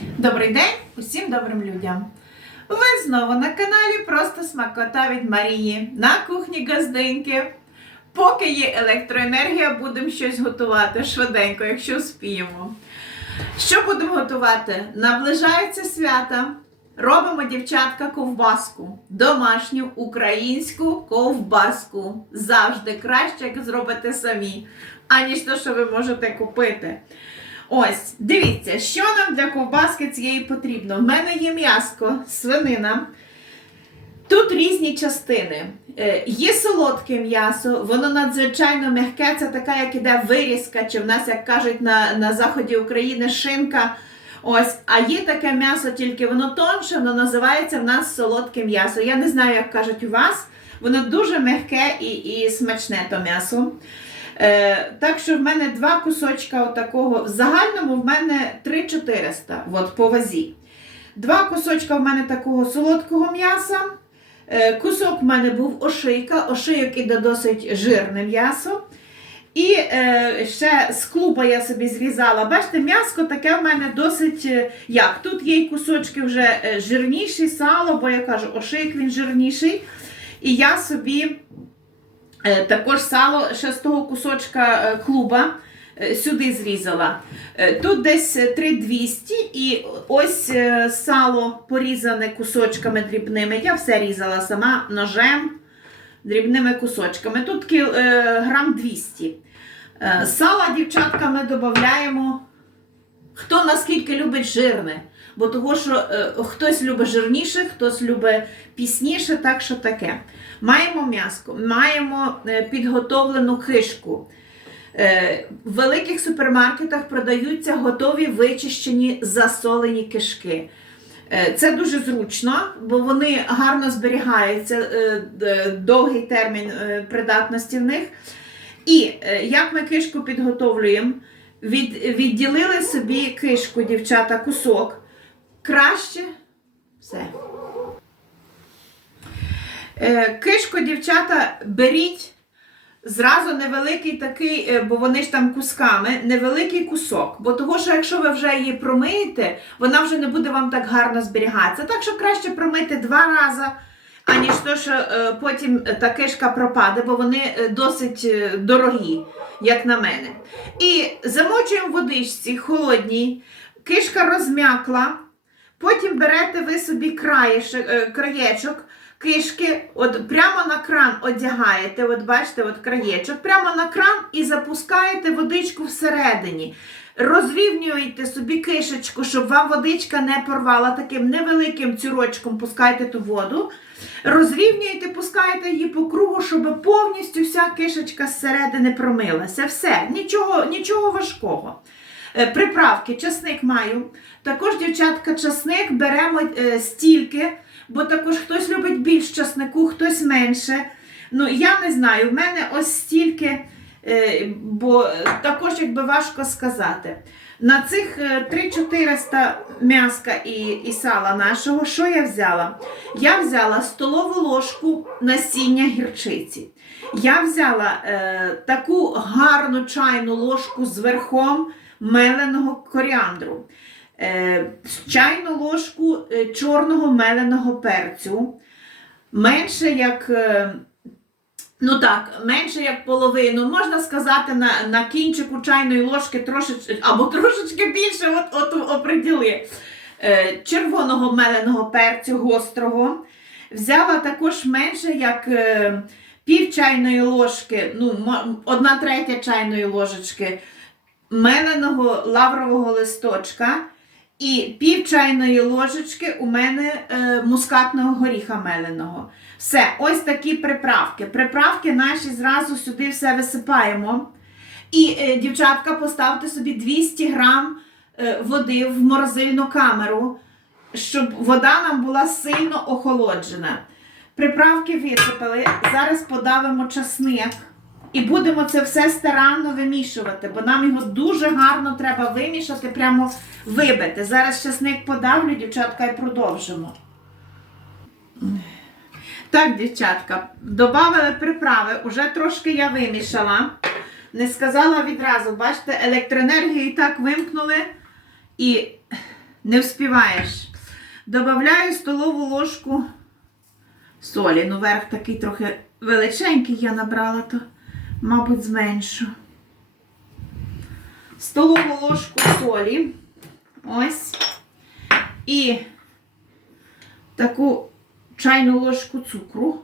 Добрий день усім добрим людям! Ви знову на каналі Просто Смакота від Марії на кухні Газдинки. Поки є електроенергія, будемо щось готувати швиденько, якщо спіємо. Що будемо готувати? Наближаються свята. Робимо дівчатка ковбаску. Домашню українську ковбаску. Завжди краще, як зробите самі, аніж те, що ви можете купити. Ось, дивіться, що нам для ковбаски цієї потрібно. В мене є м'яско, свинина. Тут різні частини. Е, Є солодке м'ясо, воно надзвичайно м'яке, це така, як іде вирізка, чи в нас, як кажуть на, на заході України, шинка. Ось, а є таке м'ясо, тільки воно тонше, воно називається в нас солодке м'ясо. Я не знаю, як кажуть у вас. Воно дуже м'яке і, і смачне то м'ясо. Е, так що в мене два кусочка отакого. В загальному в мене 3400 от, по вазі. Два кусочка в мене такого солодкого м'яса. Е, кусок в мене був ошийка, ошийок іде досить жирне м'ясо. І е, ще з клуба я собі зрізала. Бачите, м'яско таке в мене досить. е, як. Тут є й кусочки вже жирніші, сало, бо я кажу, ошийк він жирніший. І я собі Також сало ще з того кусочка е, клуба е, сюди зрізала. Е, Тут десь е, 3200 і ось е, сало порізане кусочками дрібними. Я все різала сама ножем дрібними кусочками. Тут кіл, е, грам 200. Е, Сала, дівчатка, ми додаємо. Хто наскільки любить жирне. Бо того, що е, хтось любить жирніше, хтось любить пісніше, так що таке. Маємо м'яско, маємо е, підготовлену кишку. Е, в великих супермаркетах продаються готові вичищені засолені кишки. Е, Це дуже зручно, бо вони гарно зберігаються, е, довгий термін е, придатності в них. І е, як ми кишку підготовлюємо, від, відділили собі кишку, дівчата, кусок. Краще все. Е, Кишку, дівчата, беріть зразу невеликий такий, е, бо вони ж там кусками, невеликий кусок. Бо того, що якщо ви вже її промиєте, вона вже не буде вам так гарно зберігатися. Так що краще промити два рази, аніж то, що е, потім та кишка пропаде, бо вони е, досить е, дорогі, як на мене. І замочуємо водичці холодній, кишка розм'якла. Потім берете ви собі краєшок, е, краєчок кишки, от прямо на кран одягаєте, от бачите, от краєчок, прямо на кран і запускаєте водичку всередині. Розрівнюєте собі кишечку, щоб вам водичка не порвала таким невеликим цюрочком, пускайте ту воду. Розрівнюєте, пускаєте її по кругу, щоб повністю вся кишечка зсередини промилася. Все, нічого, нічого важкого. Е, Приправки, часник маю. Також, дівчатка, часник беремо е, стільки, бо також хтось любить більш часнику, хтось менше. Ну, я не знаю, в мене ось стільки, бо також якби важко сказати. На цих е, 3-400 м'яска і, і сала нашого, що я взяла? Я взяла столову ложку насіння гірчиці. Я взяла е, таку гарну чайну ложку з верхом меленого коріандру, е, чайну ложку е, чорного меленого перцю, менше як. е, Ну так, менше як половину, можна сказати, на, на кінчику чайної ложки трошечки, або трошечки більше, от, от оприділи. Е, червоного меленого перцю гострого. Взяла також менше як е, пів чайної ложки, ну, одна третя чайної ложечки меленого лаврового листочка і пів чайної ложечки у мене е, мускатного горіха меленого. Все, ось такі приправки. Приправки наші зразу сюди все висипаємо. І, е, дівчатка, поставте собі 200 грам е, води в морозильну камеру, щоб вода нам була сильно охолоджена. Приправки висипали. Зараз подавимо часник. І будемо це все старанно вимішувати, бо нам його дуже гарно треба вимішати, прямо вибити. Зараз часник подавлю, дівчатка, і продовжимо. Так, дівчатка, додали приправи, уже трошки я вимішала. Не сказала відразу, бачите, електроенергію і так вимкнули. І Не вспіваєш. Добавляю столову ложку солі. Ну, верх такий трохи величенький я набрала, то, мабуть, зменшу. Столову ложку солі. Ось. І таку чайну ложку цукру.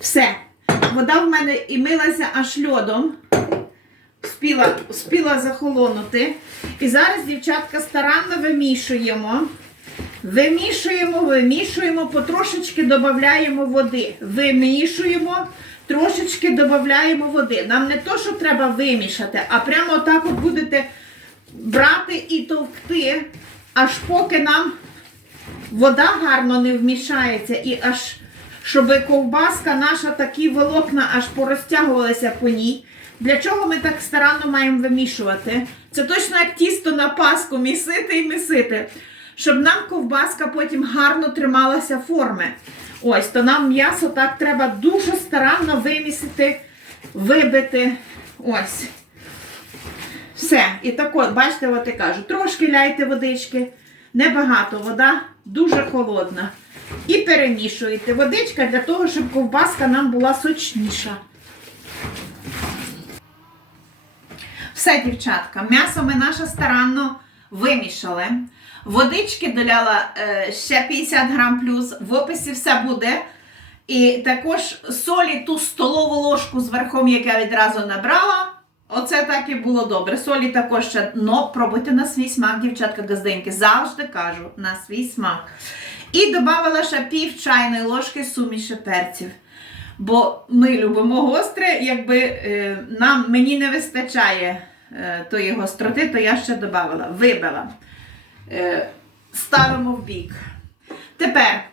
Все. Вода в мене і милася аж льодом. Спіла, спіла захолонути. І зараз, дівчатка, старанно вимішуємо. Вимішуємо, вимішуємо, потрошечки додаємо води. Вимішуємо, трошечки додаємо води. Нам не то, що треба вимішати, а прямо отак от будете брати і товкти, аж поки нам вода гарно не вмішається і аж щоб ковбаска наша такі волокна аж порозтягувалися по ній. Для чого ми так старанно маємо вимішувати? Це точно як тісто на паску місити і місити. Щоб нам ковбаска потім гарно трималася форми. Ось, то нам м'ясо так треба дуже старанно вимісити, вибити. Ось. Все. І так от, бачите, от я кажу, трошки ляйте водички, небагато, вода дуже холодна. І перемішуєте водичка для того, щоб ковбаска нам була сочніша. Все, дівчатка, м'ясо ми наше старанно вимішали. Водички доляла е, ще 50 грам плюс, в описі все буде. І також солі ту столову ложку з верхом, яку я відразу набрала. Оце так і було добре. Солі також ще, но пробуйте на свій смак, дівчатка газденьки. Завжди кажу на свій смак. І додавала ще пів чайної ложки суміші перців. Бо ми любимо гостре, якби е, нам мені не вистачає е, тої гостроти, то я ще додавала, вибила. Е, ставимо в бік. Тепер,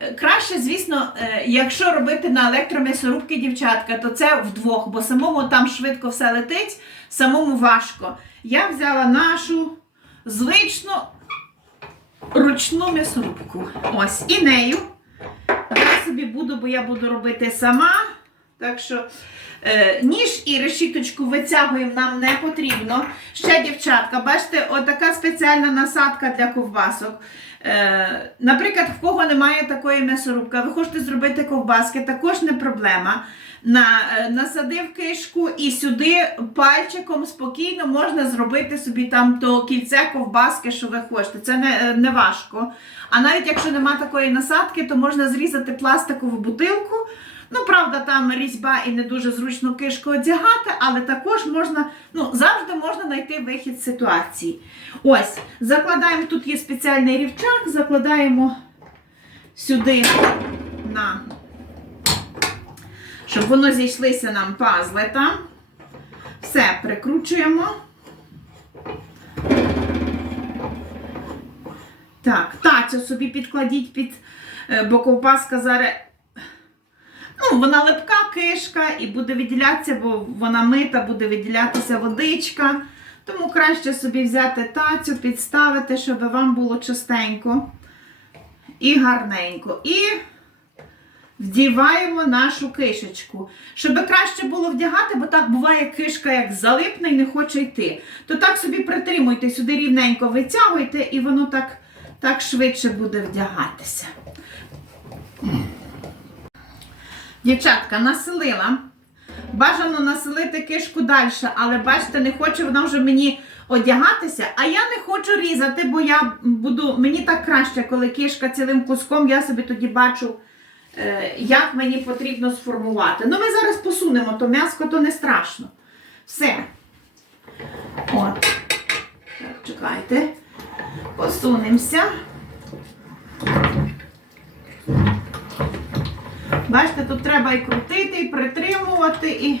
е, краще, звісно, е, якщо робити на електром'ясорубки, дівчатка, то це вдвох, бо самому там швидко все летить, самому важко. Я взяла нашу звичну ручну м'ясорубку. Ось, і нею. Я собі буду, бо я буду робити сама. Так що е, ніж і решіточку витягуємо нам не потрібно. Ще, дівчатка, бачите, отака спеціальна насадка для ковбасок. Е, наприклад, в кого немає такої м'ясорубки, ви хочете зробити ковбаски, також не проблема. На, е, насадив кишку і сюди пальчиком спокійно можна зробити собі там то кільце ковбаски, що ви хочете. Це не, е, не важко. А навіть якщо нема такої насадки, то можна зрізати пластикову бутилку. Ну, правда, там різьба і не дуже зручно кишку одягати, але також можна, ну, завжди можна знайти вихід з ситуації. Ось, закладаємо, тут є спеціальний рівчак, закладаємо сюди на, щоб воно зійшлися нам пазли там. Все, прикручуємо. Так, тацю собі підкладіть під, е, бо ковбаска зараз. Ну, вона липка кишка і буде виділятися, бо вона мита, буде виділятися водичка. Тому краще собі взяти тацю, підставити, щоб вам було чистенько і гарненько. І вдіваємо нашу кишечку. Щоб краще було вдягати, бо так буває кишка, як залипне і не хоче йти. То так собі притримуйте, сюди рівненько витягуйте, і воно так, так швидше буде вдягатися. Дівчатка, населила. Бажано населити кишку далі, але бачите, не хоче вона вже мені одягатися, а я не хочу різати, бо я буду, мені так краще, коли кишка цілим куском, я собі тоді бачу, е, як мені потрібно сформувати. Ну, ми зараз посунемо, то м'яско то не страшно. Все. От. Так, чекайте. Посунемося. Бачите, тут треба і крутити, і притримувати, і.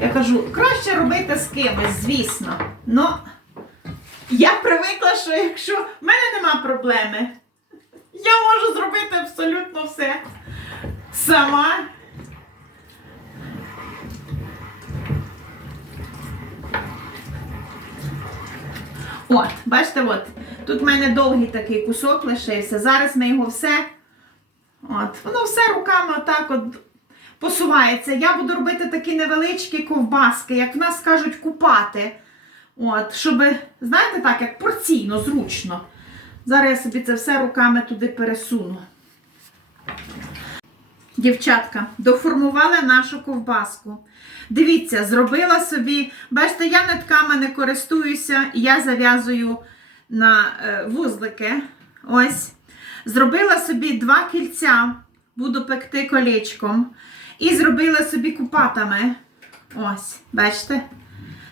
Я кажу, краще робити з кимось, звісно. Ну, я привикла, що якщо в мене нема проблеми, я можу зробити абсолютно все сама. От, бачите, от, тут в мене довгий такий кусок лишився. Зараз ми його все. От, воно все руками отак от посувається. Я буду робити такі невеличкі ковбаски, як в нас кажуть, купати. От, щоб, знаєте, так, як порційно, зручно. Зараз я собі це все руками туди пересуну. Дівчатка, доформувала нашу ковбаску. Дивіться, зробила собі, бачите, я нитками не користуюся, я зав'язую на е, вузлики. Ось. Зробила собі два кільця, буду пекти колечком. І зробила собі купатами. Ось, бачите?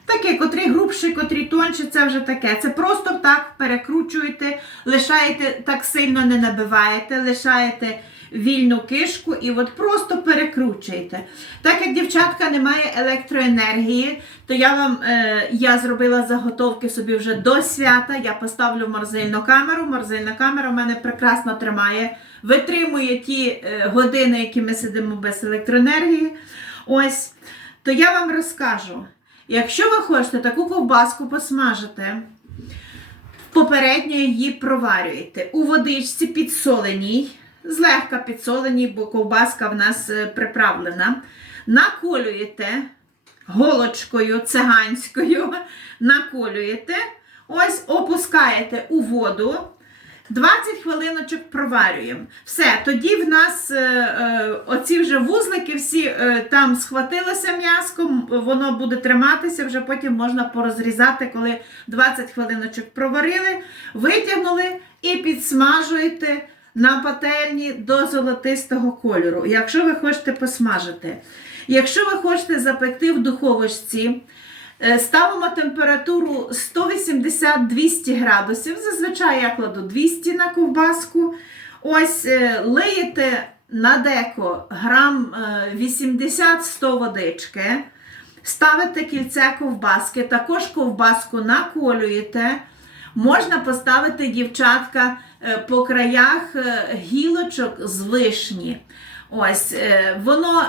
Таке, котрі грубші, котрі тонші, це вже таке. Це просто так перекручуєте, лишаєте, так сильно не набиваєте, лишаєте вільну кишку і от просто перекручуєте. Так як дівчатка немає електроенергії, то я вам е, я зробила заготовки собі вже до свята. Я поставлю морозильну камеру. Морозильна камера в мене прекрасно тримає, витримує ті е, години, які ми сидимо без електроенергії. Ось, то я вам розкажу. Якщо ви хочете таку ковбаску посмажити, попередньо її проварюєте у водичці підсоленій, злегка підсоленій, бо ковбаска в нас е, приправлена. Наколюєте голочкою циганською, наколюєте, ось опускаєте у воду. 20 хвилиночок проварюємо. Все, тоді в нас е, е, оці вже вузлики всі е, там схватилося м'яском, воно буде триматися, вже потім можна порозрізати, коли 20 хвилиночок проварили, витягнули і підсмажуєте на пательні до золотистого кольору. Якщо ви хочете посмажити. Якщо ви хочете запекти в духовочці, Е, Ставимо температуру 180-200 градусів. Зазвичай я кладу 200 на ковбаску. Ось е, лиєте на деко грам е, 80-100 водички. Ставите кільце ковбаски, також ковбаску наколюєте. Можна поставити дівчатка е, по краях е, гілочок з вишні. Ось, е, воно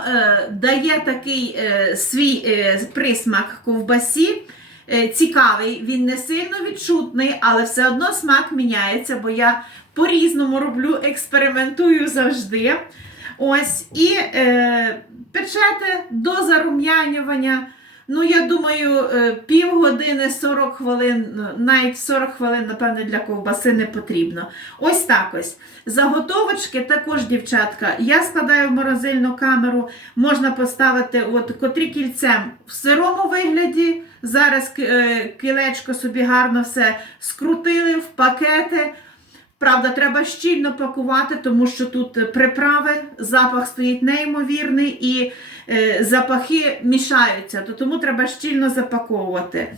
дає такий свій присмак ковбасі. Цікавий, він не сильно відчутний, але все одно смак міняється, бо я по-різному роблю, експериментую завжди. Ось, і е, печете до зарум'янювання. Ну, я думаю, е, півгодини 40 хвилин, ну, навіть 40 хвилин, напевно, для ковбаси не потрібно. Ось так ось. Заготовочки також, дівчатка. Я складаю в морозильну камеру, можна поставити от, котрі кільцем в сирому вигляді. Зараз е, кілечко собі гарно все скрутили в пакети. Правда, треба щільно пакувати, тому що тут приправи, запах стоїть неймовірний і е, запахи мішаються, то тому треба щільно запаковувати.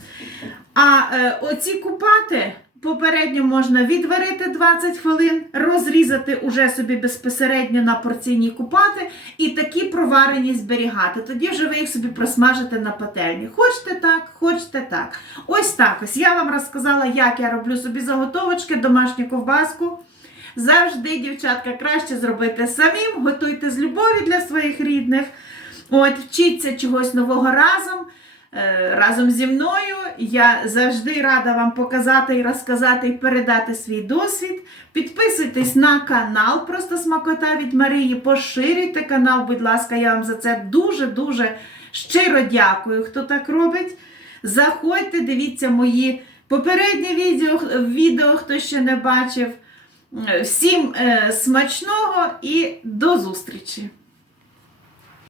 А е, оці купати попередньо можна відварити 20 хвилин, розрізати уже собі безпосередньо на порційні купати і такі проварені зберігати. Тоді вже ви їх собі просмажите на пательні. Хочете так, хочете так. Ось так ось. Я вам розказала, як я роблю собі заготовочки, домашню ковбаску. Завжди, дівчатка, краще зробити самим, готуйте з любов'ю для своїх рідних. От, вчіться чогось нового разом. Е, Разом зі мною я завжди рада вам показати і розказати і передати свій досвід. Підписуйтесь на канал Просто Смакота від Марії. Поширюйте канал, будь ласка, я вам за це дуже-дуже щиро дякую, хто так робить. Заходьте, дивіться мої попередні відео, відео хто ще не бачив. Всім е, смачного і до зустрічі!